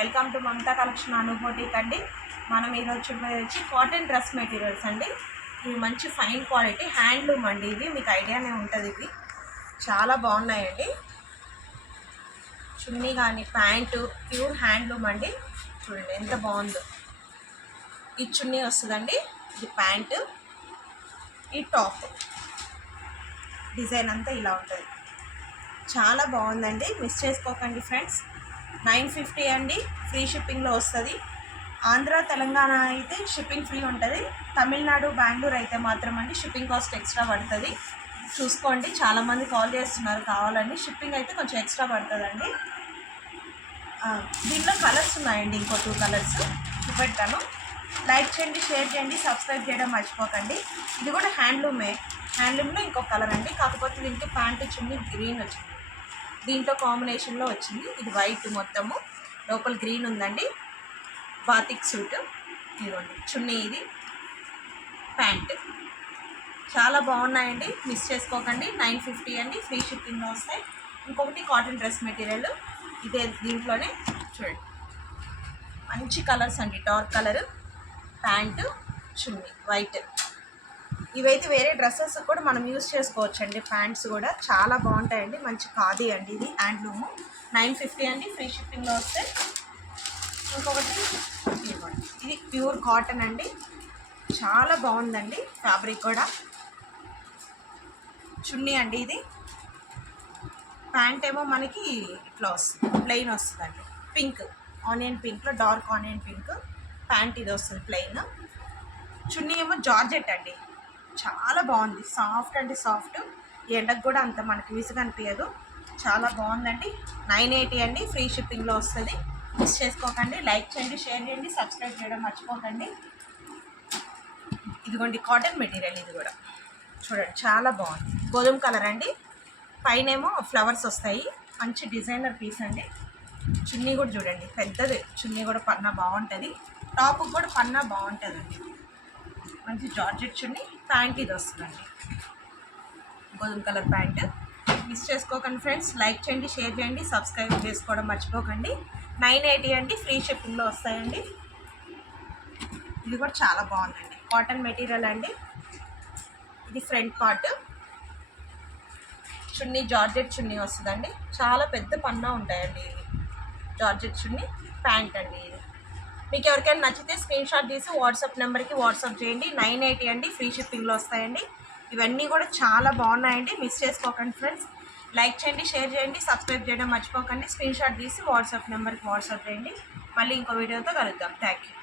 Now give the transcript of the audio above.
Welcome to Mamata collection అనుభూతికి అండి. మనం ఈరోజు వచ్చి కాటన్ డ్రెస్ మెటీరియల్స్ అండి. ఇవి మంచి ఫైన్ క్వాలిటీ హ్యాండ్లూమ్ అండి. ఇది మీకు ఐడియానే ఉంటుంది. ఇవి చాలా బాగున్నాయండి. చున్నీ కానీ ప్యాంటు ప్యూర్ హ్యాండ్లూమ్ అండి. చూడండి ఎంత బాగుందో. ఈ చున్నీ వస్తుందండి, ఇది ప్యాంటు, ఈ టాప్ డిజైన్ అంతా ఇలా ఉంటుంది. చాలా బాగుందండి, మిస్ చేసుకోకండి ఫ్రెండ్స్. 950 అండి, ఫ్రీ షిప్పింగ్లో వస్తుంది. ఆంధ్ర తెలంగాణ అయితే షిప్పింగ్ ఫ్రీ ఉంటుంది. తమిళనాడు బెంగళూరు అయితే మాత్రం అండి షిప్పింగ్ కాస్ట్ ఎక్స్ట్రా పడుతుంది. చూసుకోండి, చాలామంది కాల్ చేస్తున్నారు కావాలండి. షిప్పింగ్ అయితే కొంచెం ఎక్స్ట్రా పడుతుందండి. దీనిలో కలర్స్ ఉన్నాయండి, ఇంకో 2 కలర్స్ చూపెట్టాను. లైక్ చేయండి, షేర్ చేయండి, సబ్స్క్రైబ్ చేయడం మర్చిపోకండి. ఇది కూడా హ్యాండ్లూమే. హ్యాండ్లూమ్లో ఇంకో కలర్ అండి, కాకపోతే దీనికి ప్యాంటు చున్నీ గ్రీన్ వచ్చింది. దీంట్లో కాంబినేషన్లో వచ్చింది. ఇది వైట్ మొత్తము, లోపల గ్రీన్ ఉందండి. బాతిక్ సూట్ ఇదిగోండి. చున్నీ ఇది, ప్యాంట్ చాలా బాగున్నాయండి, మిస్ చేసుకోకండి. 950 అండి, ఫ్రీ షిప్పింగ్లో వస్తాయి. ఇంకొకటి కాటన్ డ్రెస్ మెటీరియల్ ఇదే, దీంట్లోనే చూడండి మంచి కలర్స్ అండి. డార్క్ కలర్ ప్యాంటు, చున్నీ వైట్. ఇవైతే వేరే డ్రెస్సెస్ కూడా మనం యూస్ చేసుకోవచ్చు అండి. ప్యాంట్స్ కూడా చాలా బాగుంటాయండి. మంచి ఖాదీ అండి, ఇది హ్యాండ్లూము. 950 అండి, ఫ్రీ షిప్పింగ్లో వస్తే. ఇంకొకటి ఇది ప్యూర్ కాటన్ అండి, చాలా బాగుందండి ఫ్యాబ్రిక్ కూడా. చున్నీ అండి ఇది, ప్యాంట్ ఏమో మనకి ఇట్లా వస్తుంది, ప్లెయిన్ వస్తుందండి. పింక్, ఆనియన్ పింక్లో డార్క్ ఆనియన్ పింక్ ప్యాంట్ ఇది వస్తుంది ప్లెయిన్. చున్నీ ఏమో జార్జెట్ అండి, చాలా బాగుంది. సాఫ్ట్ అంటే సాఫ్ట్, ఎండకు కూడా అంత మనకి విసుగు అనిపించదు. చాలా బాగుందండి. 980 అండి, ఫ్రీ షిప్పింగ్లో వస్తుంది. మిస్ చేసుకోకండి. లైక్ చేయండి, షేర్ చేయండి, సబ్స్క్రైబ్ చేయడం మర్చిపోకండి. ఇదిగోండి కాటన్ మెటీరియల్, ఇది కూడా చూడండి చాలా బాగుంది. గోధుమ కలర్ అండి, పైన ఏమో ఫ్లవర్స్ వస్తాయి. మంచి డిజైనర్ పీస్ అండి. చున్నీ కూడా చూడండి పెద్దది, చున్నీ కూడా పన్నా బాగుంటుంది. టాప్ కూడా పన్నా బాగుంటుందండి. మంచి జార్జెట్ చున్నీ. ప్యాంట్ ఇది వస్తుందండి, గోధుమ కలర్ ప్యాంట్. మిస్ చేసుకోకండి ఫ్రెండ్స్. లైక్ చేయండి, షేర్ చేయండి, సబ్స్క్రైబ్ చేసుకోవడం మర్చిపోకండి. 980 అండి, ఫ్రీ షిప్పింగ్లో వస్తాయండి. ఇది కూడా చాలా బాగుందండి, కాటన్ మెటీరియల్ అండి. ఇది ఫ్రంట్ పార్ట్. చున్నీ జార్జెట్ చున్నీ వస్తుందండి, చాలా పెద్ద పన్నా ఉంటాయండి. ఇది జార్జెట్ చున్నీ, ప్యాంట్ అండి. ఇది మీకు ఎవరికైనా నచ్చితే స్క్రీన్ షాట్ తీసి వాట్సాప్ నెంబర్కి వాట్సాప్ చేయండి. 980 అండి, ఫ్రీ షిప్పింగ్లో వస్తాయండి. ఇవన్నీ కూడా చాలా బాగున్నాయండి, మిస్ చేసుకోకండి ఫ్రెండ్స్. లైక్ చేయండి, షేర్ చేయండి, సబ్స్క్రైబ్ చేయడం మర్చిపోకండి. స్క్రీన్ షాట్ తీసి వాట్సాప్ నెంబర్కి వాట్సాప్ చేయండి. మళ్ళీ ఇంకో వీడియోతో కలుద్దాం. Thank you.